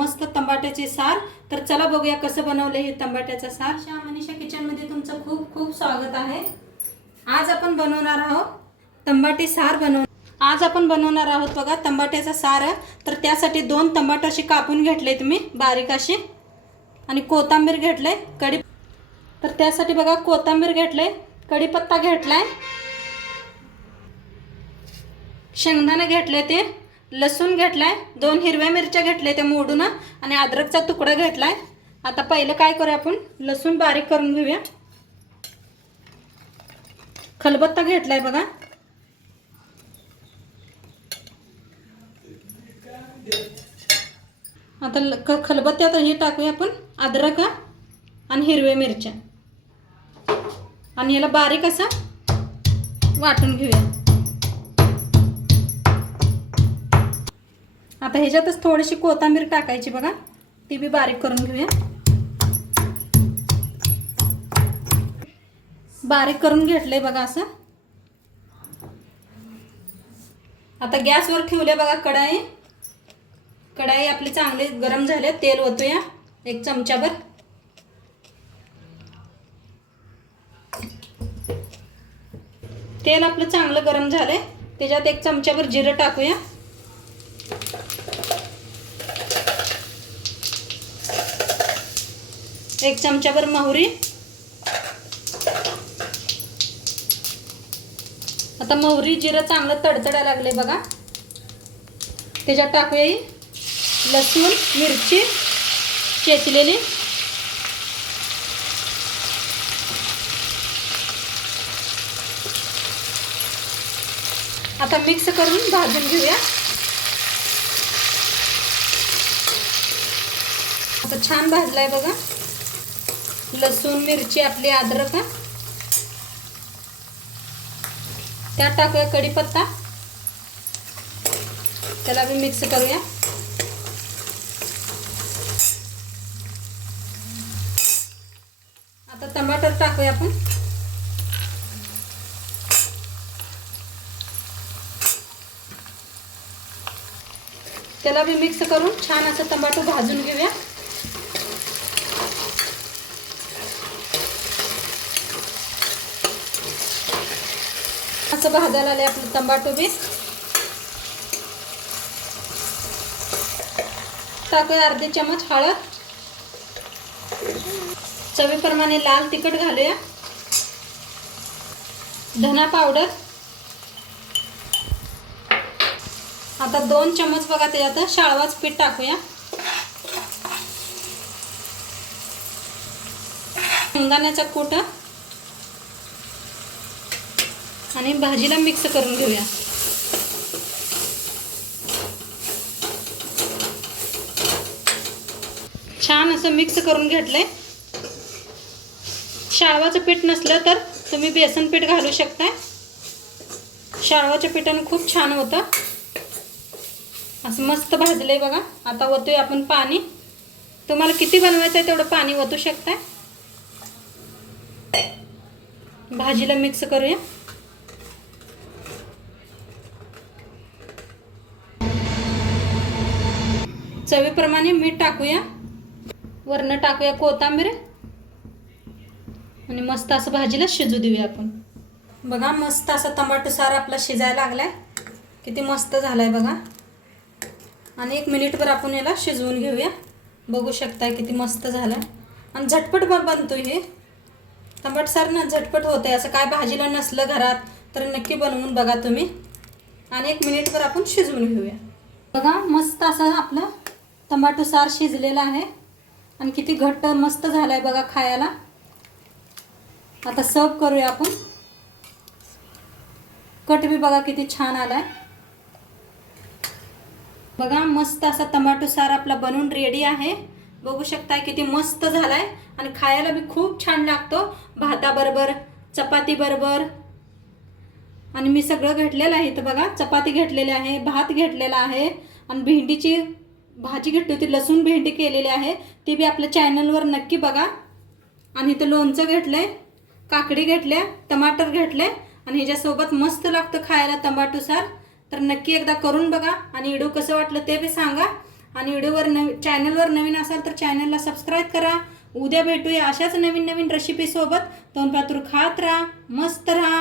मस्त तंबाट्याचे सार. तर चला बघूया कसं बनवलं हे तंबाट्याचं सार. श्या मनीषा किचनमध्ये तुमचं खूप खूप स्वागत आहे. आज आपण बनवणार आहोत तंबाटे सार बनव आज आपण बनवणार आहोत बघा तंबाट्याचा सार. तर त्यासाठी दोन तंबाट असे कापून घेतलेत मी बारीक असे. आणि कोथिंबीर घेतले कढी. तर त्यासाठी बघा कोथिंबीर घेतले कढीपत्ता घेतलाय. शेंगदाणे घेतले ते. लसूण घेतलाय दोन हिरव्या मिरच्या घेतल्या त्या मोडून आणि अद्रकचा तुकडा घेतलाय. आता पहिलं काय करूया आपण? लसूण बारीक करून घेऊया. खलबत्ता घेतलाय बघा. आता ल- क- खलबत्त्यात हे टाकूया आपण अद्रक आणि हिरव्या मिरच्या. आणि याला बारीक असा वाटून घेऊया. आता ह्याच्यातच थोडीशी कोथिंबीर टाकायची बघा. ती बी बारीक करून घेऊया. बारीक करून घेतलंय बघा असं. आता गॅसवर ठेवले बघा कढाई. कढाई आपली चांगली गरम झाले तेल ओतूया एक चमच्याभर तेल आपलं चांगलं गरम झालंय त्याच्यात एक चमच्याभर जिरं टाकूया. एक चमचाभर मोहरी. आता मोहरी जिरं चांगलं तडतडायला लागले बघा. त्याच्यात टाकूया लसूण मिरची चेचलेली. आता मिक्स करून भाजून घेऊया. आता छान भाजलाय बघा. लसूण मिरची आपली अद्रक त्यात टाकूया कढीपत्ता. त्याला बी मिक्स करूया. आता टमाटर टाकूया आपण. त्याला बी मिक्स करून छान असं टमाटो भाजून घेऊया. असं भाजायला आले आपलं टमाटो बी टाकूया अर्धे चमच हळद. चवीप्रमाणे लाल तिखट घालूया. धना पावडर. आता दोन चमच बघा त्याच्यात शाळवाच पीठ टाकूया. शेंगदाण्याचा कुठं आणि भाजीला मिक्स करून घेऊया. छान असं मिक्स करून घेतलंय. शाळवाचं पीठ नसलं तर तुम्ही बेसन पीठ घालू शकताय. शाळवाच्या पिठाने खूप छान होतं. असं मस्त भाजलंय बघा. आता ओतूय आपण पाणी. तुम्हाला किती बनवायचं आहे तेवढं पाणी ओतू शकताय. भाजीला मिक्स करूया. चवीप्रमाणे मीठ टाकूया. वरनं टाकूया कोथिंबीर. आणि मस्त असं भाजीला शिजू देऊया आपण. बघा मस्त असं टमाटो सार आपला शिजायला लागलाय. किती मस्त झालाय बघा. आणि एक मिनिटभर आपण याला शिजवून घेऊया. बघू शकताय किती मस्त झालाय. आणि झटपट ब- हे. टमाट सार ना झटपट होत आहे असं काय भाजीला नसलं घरात तर नक्की बनवून बघा तुम्ही. आणि एक मिनिटभर आपण शिजवून घेऊया. बघा मस्त असं आपलं टमाटो सार शिजलेला आहे. आणि किती घट्ट मस्त झालं आहे बघा खायला. आता सर्व करूया आपण. कट बी बघा किती छान आला आहे बघा मस्त असा टमाटो सार आपला बनवून रेडी आहे. बघू शकता किती मस्त झाला आहे आणि खायला बी खूप छान लागतो. भाताबरोबर चपातीबरोबर. आणि मी सगळं घेतलेलं आहे इथं बघा. चपाती घेतलेली आहे भात घेतलेला आहे. आणि भेंडीची भाजी घेतली होती लसूण भेंडी केलेली आहे ती बी आपल्या चॅनलवर नक्की बघा. आणि इथं लोणचं घेतलंय काकडी घेतल्या टमाटर घेतले आणि ह्याच्यासोबत मस्त लागतं खायला तंबाटूसार. तर नक्की एकदा करून बघा आणि व्हिडिओ कसं वाटलं ते बी सांगा. आणि व्हिडिओवर नवी चॅनलवर नवीन असाल तर चॅनलला सबस्क्राईब करा. उद्या भेटूया अशाच नवीन नवीन रेसिपीसोबत तोंडपातूर खात राहा मस्त राहा.